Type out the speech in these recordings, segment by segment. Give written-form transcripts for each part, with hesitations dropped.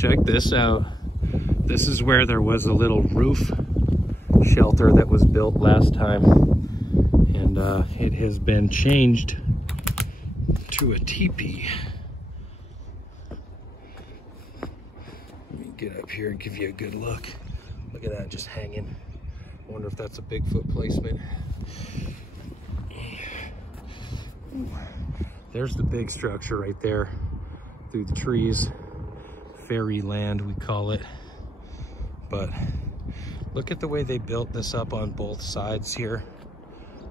check this out. This is where there was a little roof shelter that was built last time, and it has been changed to a teepee. Let me get up here and give you a good look. Look at that, just hanging. I wonder if that's a Bigfoot placement. There's the big structure right there through the trees. Fairyland, we call it. But look at the way they built this up on both sides here.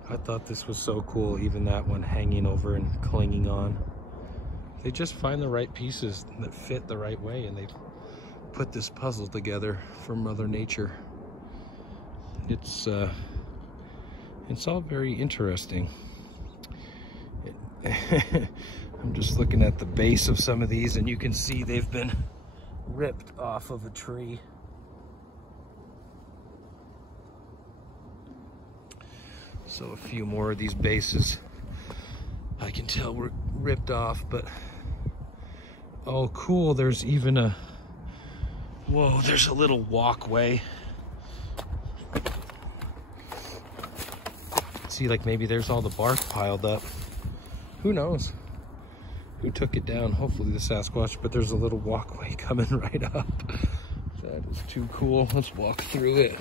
I thought this was so cool, even that one hanging over and clinging on. They just find the right pieces that fit the right way, and they put this puzzle together for Mother Nature. It's all very interesting. I'm just looking at the base of some of these, and you can see they've been ripped off of a tree. So a few more of these bases I can tell were ripped off, but oh cool, there's even a, whoa, there's a little walkway. See, like maybe there's all the bark piled up. Who knows who took it down? Hopefully the Sasquatch, but there's a little walkway coming right up. That is too cool. Let's walk through it.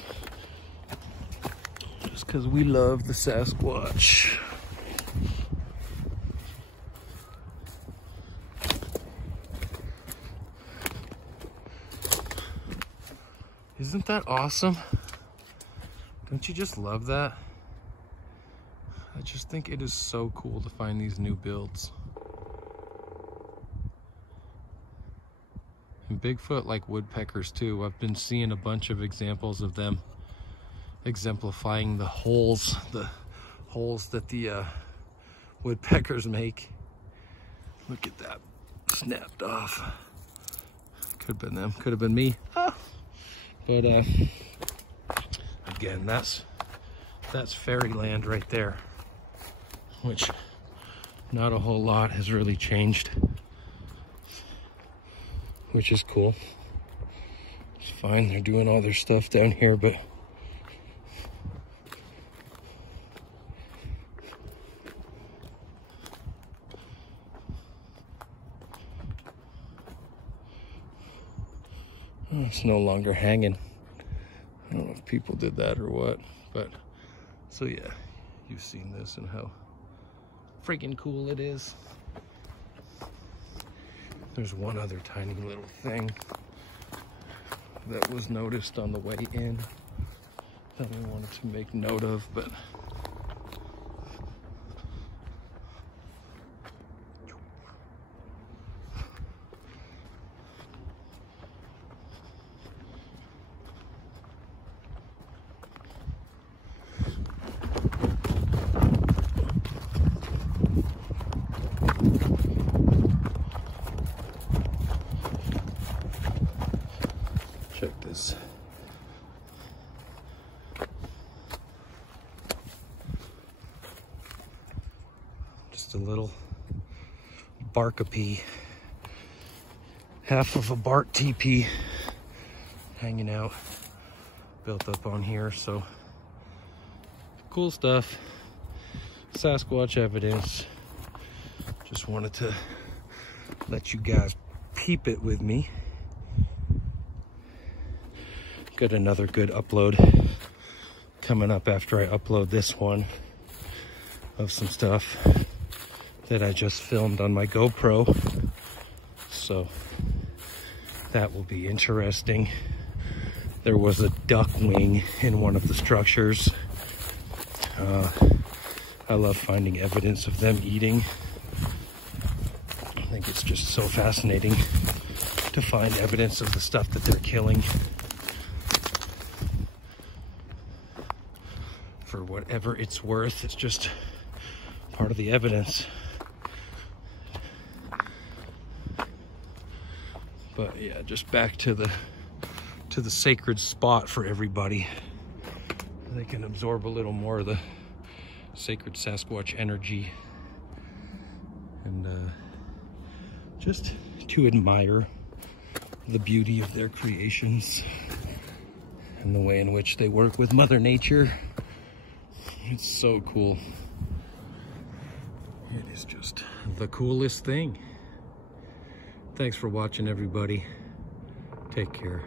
Just because we love the Sasquatch. Isn't that awesome? Don't you just love that? I just think it is so cool to find these new builds. And Bigfoot like woodpeckers too. I've been seeing a bunch of examples of them exemplifying the holes that the woodpeckers make. Look at that, snapped off. Could have been them, could have been me. Ah. But again, that's fairyland right there, which not a whole lot has really changed, which is cool. It's fine, they're doing all their stuff down here, but it's no longer hanging. I don't know if people did that or what, but so yeah, you've seen this and how freaking cool it is. There's one other tiny little thing that was noticed on the way in that I wanted to make note of, but check this. Just a little barkapee, half of a bark teepee hanging out, built up on here. So cool stuff. Sasquatch evidence. Just wanted to let you guys peep it with me. Got another good upload coming up after I upload this one of some stuff that I just filmed on my GoPro. So that will be interesting. There was a duck wing in one of the structures. I love finding evidence of them eating. I think it's just so fascinating to find evidence of the stuff that they're killing. For whatever it's worth, it's just part of the evidence. But yeah, just back to the sacred spot for everybody. They can absorb a little more of the sacred Sasquatch energy, and just to admire the beauty of their creations and the way in which they work with Mother Nature. It's so cool. It is just the coolest thing. Thanks for watching, everybody. Take care.